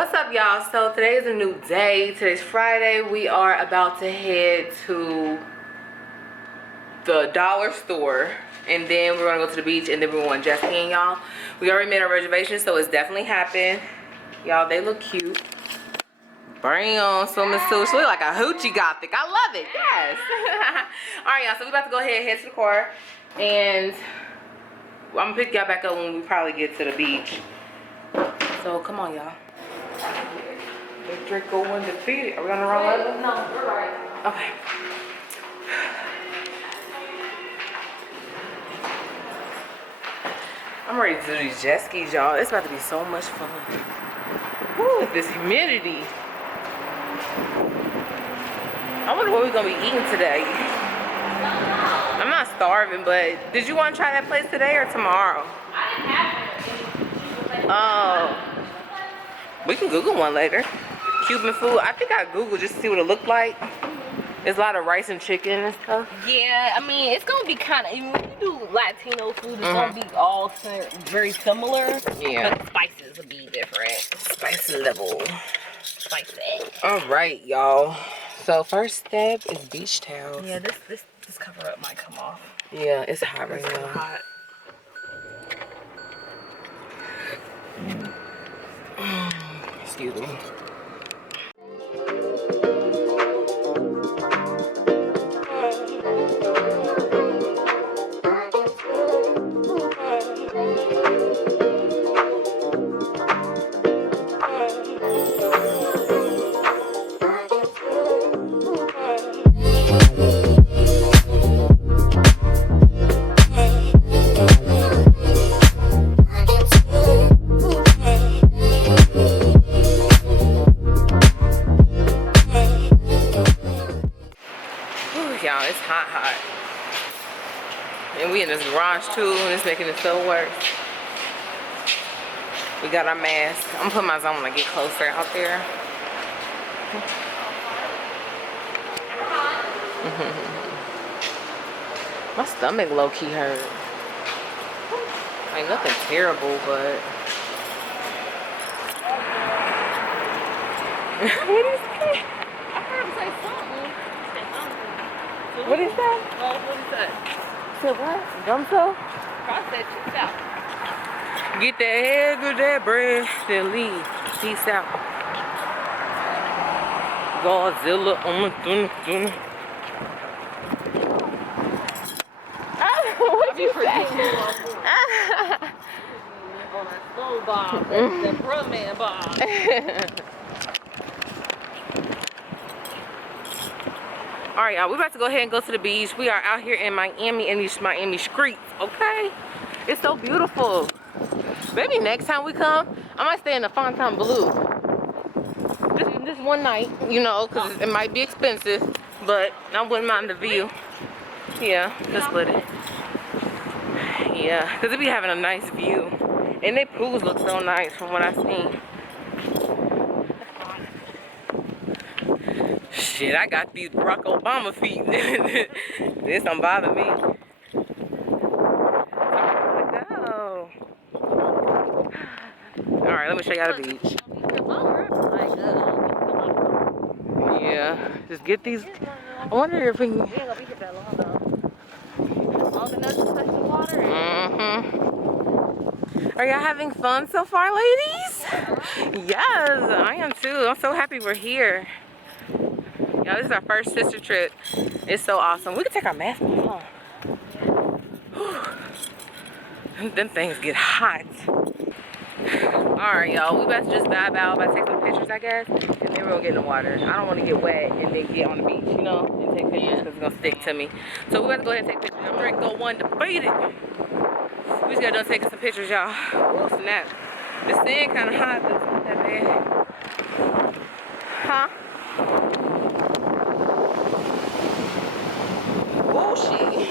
What's up, y'all? So today is a new day. Today's Friday. We are about to head to the dollar store, and then we're gonna go to the beach, and then we're going jet skiing, y'all. We already made our reservations, so it's definitely happened. Y'all, they look cute. Bring on swimming suits. She look like a hoochie gothic. I love it. Yes. All right, y'all. So we about to go ahead and head to the car, and I'm gonna pick y'all back up when we probably get to the beach. So come on, y'all. Let's drink going defeated. Are we on the wrong level? No, we're right. Okay. I'm ready to do these jet skis, y'all. It's about to be so much fun. Woo, this humidity. I wonder what we're gonna be eating today. I'm not starving, but did you want to try that place today or tomorrow? I didn't have it. Oh. We can Google one later. Cuban food. I think I Googled just to see what it looked like. There's a lot of rice and chicken and stuff. Yeah, I mean, it's gonna be kind of, when you do Latino food, it's gonna be all very similar. Yeah. But the spices will be different. Spicy level. Spicy. All right, y'all. So first step is beach towels. Yeah, this cover up might come off. Yeah, it's hot right It's now. hot. Excuse me. Y'all, it's hot. And we in this garage too, and it's making it so worse. We got our mask. I'm gonna put my on when I get closer out there. My stomach low-key hurt. Ain't nothing terrible, but what is that? I heard him say something. What is that? Oh, what is that? Said what? Gumso? Cross that cheeks out. Get that head, get that bread, then leave. Peace out. Godzilla on my tuna. What you say? On that slow bob, that bruh man bob. All right, y'all, we about to go ahead and go to the beach. We are out here in Miami, in these Miami streets, okay? It's so beautiful. Maybe next time we come, I might stay in the Fontainebleau. This one night, you know, because it might be expensive, but I wouldn't mind the view. Yeah, let's split it. Yeah, because it be having a nice view. And their pools look so nice from what I've seen. Shit, I got these Barack Obama feet. This don't bother me. Go. Alright, let me show y'all the beach. Yeah, just get these. I wonder if we can. We ain't gonna be here that long though. Long enough to touch the water. Are y'all having fun so far, ladies? Yes, I am too. I'm so happy we're here. Y'all, this is our first sister trip. It's so awesome. We can take our mask off, huh? Them things get hot. Alright, y'all. We about to just dive out. About to take some pictures, I guess. And then we're gonna get in the water. I don't want to get wet and then get on the beach, you know, and take pictures because it's gonna stick to me. So we about to go ahead and take pictures. I'm ready to go one defeated. We just got done taking some pictures, y'all. Oh, snap. The sand kind of hot, but it's not that bad. Huh? Bullshit.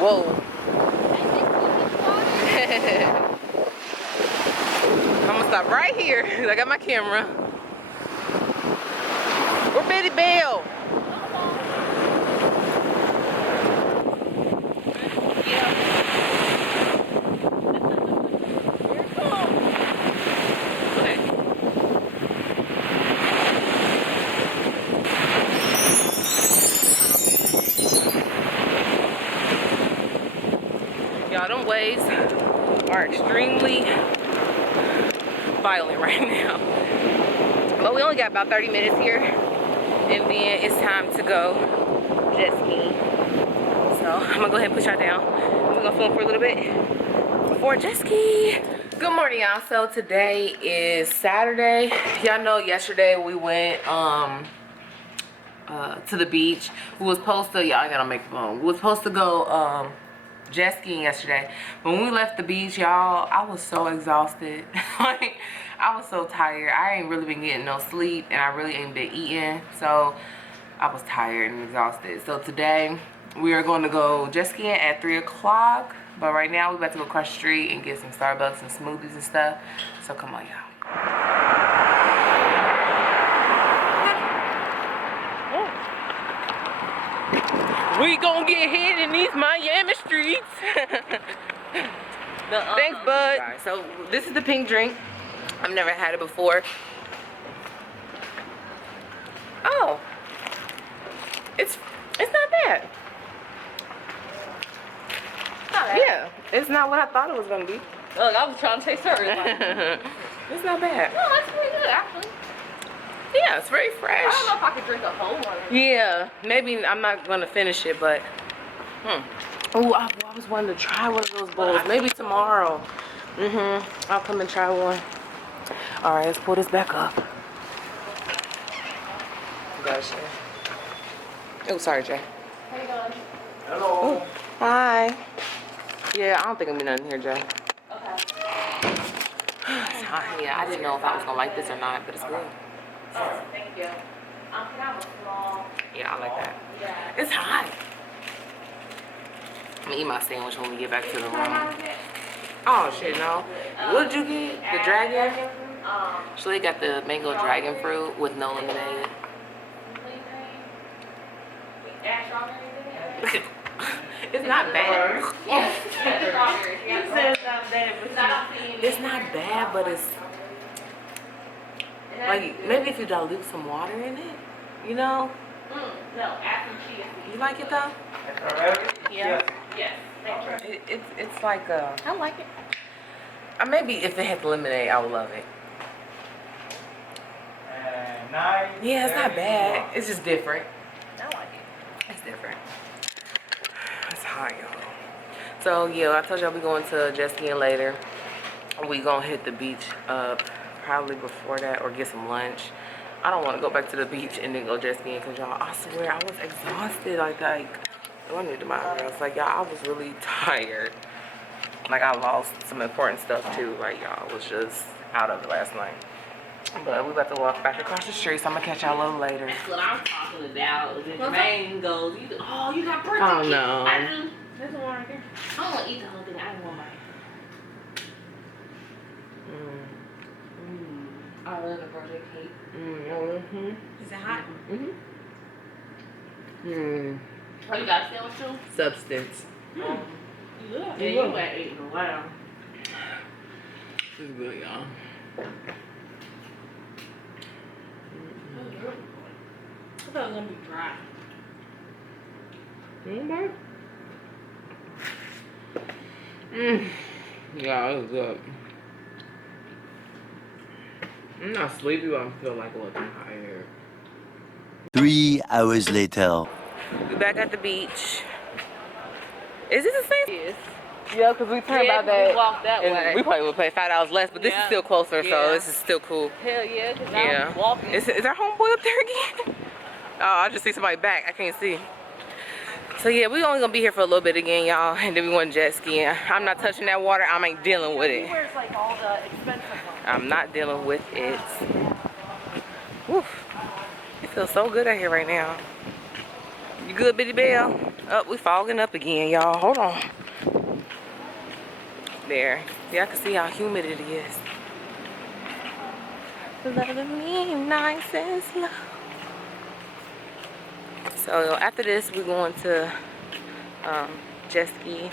Whoa. I'm gonna stop right here because I got my camera. Where Betty Bell? Yeah. them waves are extremely violent right now. But we only got about 30 minutes here, and then it's time to go jet skiing. So I'm gonna go ahead and put y'all down. We're gonna film for a little bit before jet ski. Good morning, y'all. So today is Saturday. Y'all know yesterday we went to the beach. We was supposed to, y'all, I gotta make the phone. We was supposed to go jet skiing yesterday. But when we left the beach, y'all, I was so exhausted. Like, I was so tired. I ain't really been getting no sleep, and I really ain't been eating. So I was tired and exhausted. So today we are going to go jet skiing at 3 o'clock. But right now we about to go across the street and get some Starbucks and smoothies and stuff. So come on, y'all. We gonna get hit in these Miami streets. Thanks, bud. So this is the pink drink. I've never had it before. Oh, it's not bad. Yeah, it's not what I thought it was gonna be. Look, I was trying to taste her. It's not bad. No, that's pretty good actually. Yeah, it's very fresh. I don't know if I could drink a whole one. Yeah, maybe I'm not gonna finish it, but oh, I was wanting to try one of those bowls. Maybe tomorrow. I'll come and try one. All right, let's pull this back up. Gotcha. Oh, sorry, Jay. How you doing? Hello. Ooh, hi. Yeah, I don't think I'm gonna be nothing here, Jay. Okay. It's hot. Yeah, I didn't know if I was gonna like this or not, but it's good. Thank you. Can I have a small? Yeah, I like that. Yeah. It's hot. I'm gonna eat my sandwich when we get back to the room. Oh shit, no. What'd you get? The dragon? Shelly got the mango dragon fruit with no lemonade. It's not bad. It's not bad, but it's like maybe if you dilute some water in it, you know. No, after chia seeds. You like it though? Yeah. Yes. Thank you. It's like a. I like it. Maybe if it had the lemonade, I would love it. Yeah, it's not bad. It's just different. I like it. It's different. It's hot, y'all. So yeah, I told y'all we going to jet skiing later. We gonna hit the beach probably before that or get some lunch. I don't want to go back to the beach and then go jet skiing because y'all, I swear I was exhausted. Like I need to my eyebrows. Like y'all, I was really tired. Like I lost some important stuff too. Like y'all was just out of it last night. But we about to walk back across the street, so I'm gonna catch y'all a little later. That's what I'm talking about. The Jermaine goes, you got birthday Oh cake. no. I do. There's one right there. I don't want to eat the whole thing. I don't want mine. I love the birthday cake. Is it hot? Oh, you got a sandwich too? Substance. Yeah, you ain't eating a while. This is good, y'all. I thought it was gonna be dry. Yeah, it was good. I'm not sleepy, but I feel like a little tired. 3 hours later. We back at the beach. Is this the same? Yes. Yeah, because we turned about that. We walked that way. We probably would pay $5 less, but this is still closer, so this is still cool. Hell yeah, because now I'm walking. Is our homeboy up there again? Oh, I just see somebody back. I can't see. So yeah, we only gonna be here for a little bit again, y'all, and then we want jet skiing. I'm not touching that water. I ain't dealing with it. Where's like all the expensive ones? I'm not dealing with it. Woof. It feels so good out here right now. You good, Bitty Belle? Oh, we fogging up again, y'all. Hold on. There. Yeah, I can see how humid it is. Loving me nice and slow. So after this, we're going to jet ski.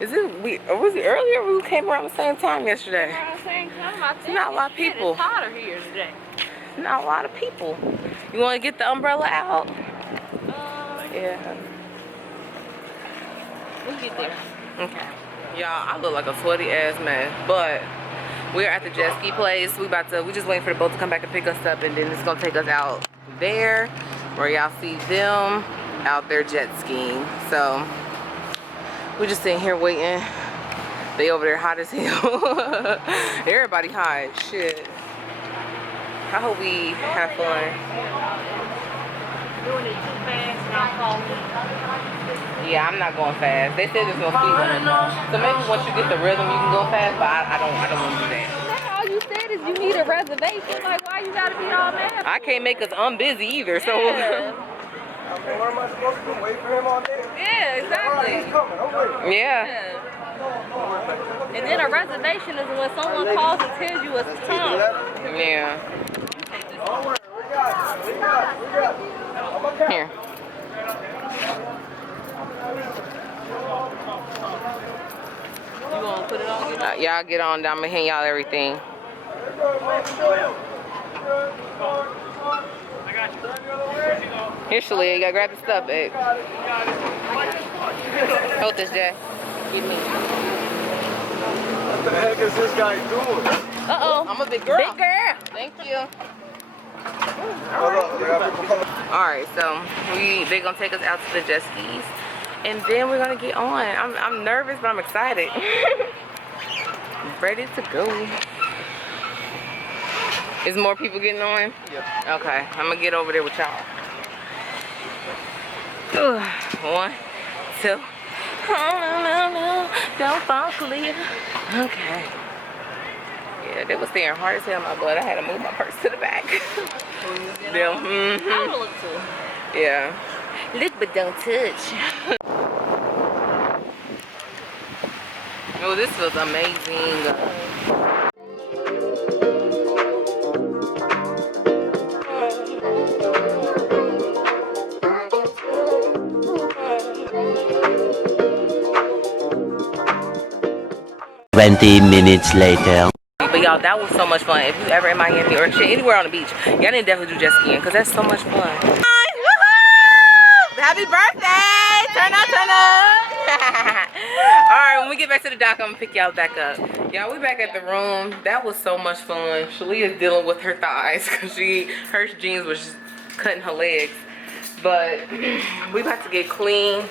Was it earlier? We came around the same time yesterday. Around the same time, I think. Not a lot of people. It's hotter here today. Not a lot of people. You want to get the umbrella out? Yeah. We'll get there. Okay. Y'all, I look like a sweaty ass mess, but we're at the jet ski place. We just waiting for the boat to come back and pick us up, and then it's gonna take us out there where y'all see them out there jet skiing. So we just sitting here waiting. They over there hot as hell. Everybody hot. Shit. I hope we have fun. Doing it too fast, not falling. Yeah, I'm not going fast. They said there's no speed limit. So maybe once you get the rhythm, you can go fast. But I don't want to do that. All you said is you need a reservation. Like, why you gotta be all mad? I can't make us unbusy either. So. Yeah. What am I supposed to do? Wait for him all day? Yeah, exactly. He's coming. I'm waiting. Yeah. And then a reservation is when someone calls and tells you it's time. Yeah. Don't worry. We got it. We got it. We got it. I'm okay. Here. You gonna put it on? Y'all get on down. I'm gonna hand y'all everything. Here, Shalia, you gotta grab the stuff, babe. Hold this, Jay. Give me. What the heck is this guy doing? Uh-oh. I'm a big girl. Big girl. Thank you. Hold up. They got people coming. Alright, so they're gonna take us out to the jet skis, and then we're gonna get on. I'm nervous, but I'm excited. Ready to go. Is more people getting on? Yep. Okay, I'm gonna get over there with y'all. 1, 2. Don't fall clear. Okay. Yeah, they was staring hard as hell in my butt. I had to move my purse to the back. Them. I would look too. Yeah. Look but don't touch. Oh, this feels amazing. 20 minutes later. But y'all, that was so much fun. If you ever in Miami or shit, anywhere on the beach, y'all need to definitely do jet skiing because that's so much fun. Happy birthday! Turn up, turn up! Alright, when we get back to the dock, I'm gonna pick y'all back up. Y'all, we back at the room. That was so much fun. Shalia's dealing with her thighs because her jeans was just cutting her legs. But we about to get clean,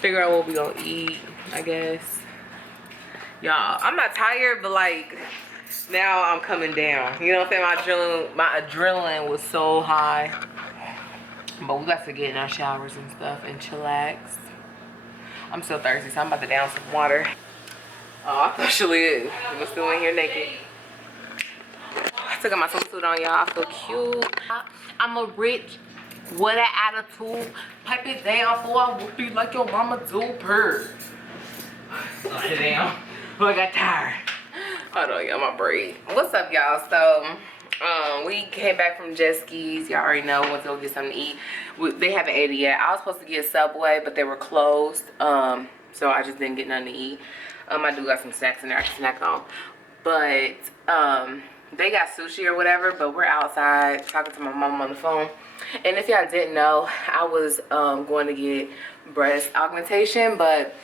figure out what we gonna eat, I guess. Y'all, I'm not tired, but like now I'm coming down. You know what I'm saying? My adrenaline was so high. But we got to get in our showers and stuff and chillax. I'm so thirsty, so I'm about to down some water. Oh, I thought Shalia was still in here naked. I took out my swimsuit on, y'all. I feel cute. I'm a rich, with an attitude. Pipe it down for I whoop you like your mama do, purr. Sit down. Oh, I got tired. Hold on, y'all, my braid. What's up, y'all? So, we came back from jet skis. Y'all already know. Went to go get something to eat. They haven't ate it yet. I was supposed to get Subway, but they were closed. So I just didn't get nothing to eat. I do got some snacks in there I can snack on. But, they got sushi or whatever, but we're outside talking to my mom on the phone. And if y'all didn't know, I was going to get breast augmentation, but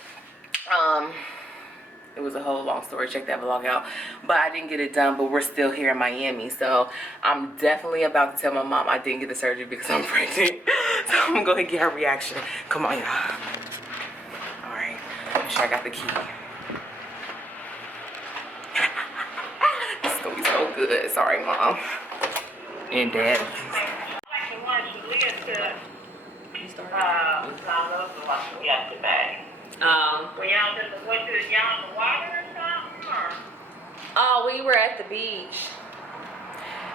it was a whole long story. Check that vlog out. But I didn't get it done, but we're still here in Miami. So I'm definitely about to tell my mom I didn't get the surgery because I'm pregnant. So I'm going to go ahead and get her reaction. Come on, y'all. All right. Make sure I got the key. This is going to be so good. Sorry, Mom. And Dad. When y'all just went to y'all in the water or something, or? Oh, we were at the beach.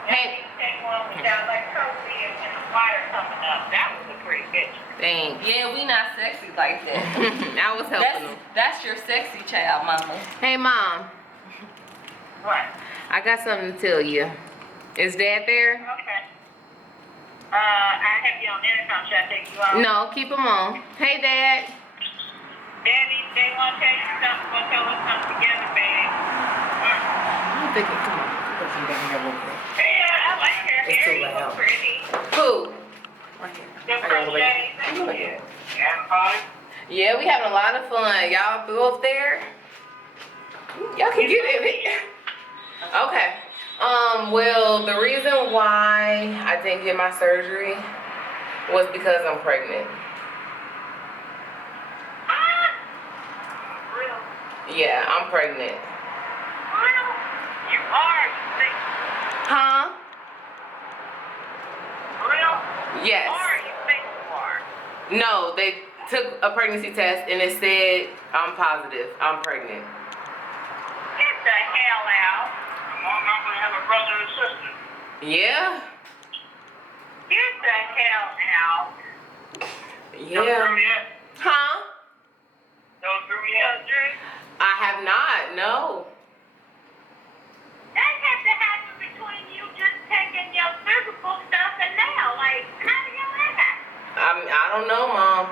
Hey, take one with y'all like Kobe and the water coming up. That was a pretty picture. Thanks. Yeah, we not sexy like that. I was helping them. That's your sexy child, mama. Hey, Mom. What? I got something to tell you. Is Dad there? Okay. I have you on intercom. Should I take you off? No, keep him on. Hey, Dad. Daddy, they want to tell you something. Want to tell us something together, baby. I'm thinking, come on. Put some down here real quick. Yeah, I like her hair. It's too You loud. look pretty. Who? Right here. Your I gotta first wait. days. Go ahead. Yeah, fine. Yeah, we having a lot of fun. Y'all go up there. Y'all can get in it. Okay. Well, the reason why I didn't get my surgery was because I'm pregnant. Real. Yeah, I'm pregnant. Real. You are, you think. Huh? Real. Yes. You are, you think you are. No, they took a pregnancy test and it said I'm positive. I'm pregnant. Get the hell out. Mom, I'm gonna have a brother and sister. Yeah. Get the hell out. Yeah. Don't through yet? Huh? Don't through yet, Drew? I have not. No. That has to happen between you just taking your physical stuff and now. Like, how do you live that? I don't know, Mom.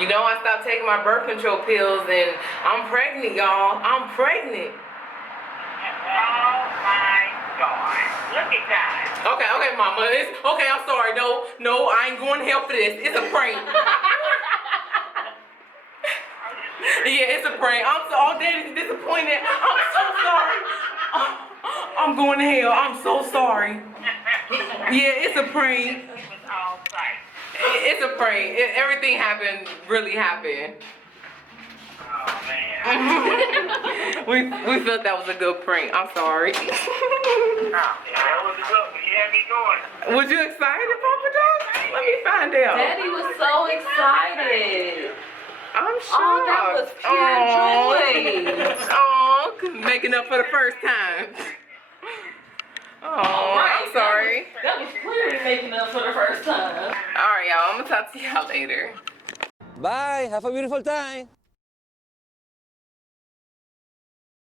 You know I stopped taking my birth control pills and I'm pregnant, y'all. I'm pregnant. Oh my God. Look at that. Okay, Mama. It's okay. I'm sorry. No, I ain't going to hell for this. It's a prank. Yeah, it's a prank. I'm so all Daddy's disappointed. I'm so sorry. I'm going to hell. I'm so sorry. Yeah, it's a prank. It was all sight. It's a prank. Everything happened. Really happened. Oh man. we felt that was a good prank. I'm sorry. Yeah, that was a good one. You had me going. Was you excited, Papa Dog? Let me find out. Daddy was so excited. I'm shocked. Oh, that was pure joy. Oh, making up for the first time. Oh, Right, I'm sorry. That was clearly making up for the first time. All right, y'all. I'm gonna talk to y'all later. Bye. Have a beautiful time.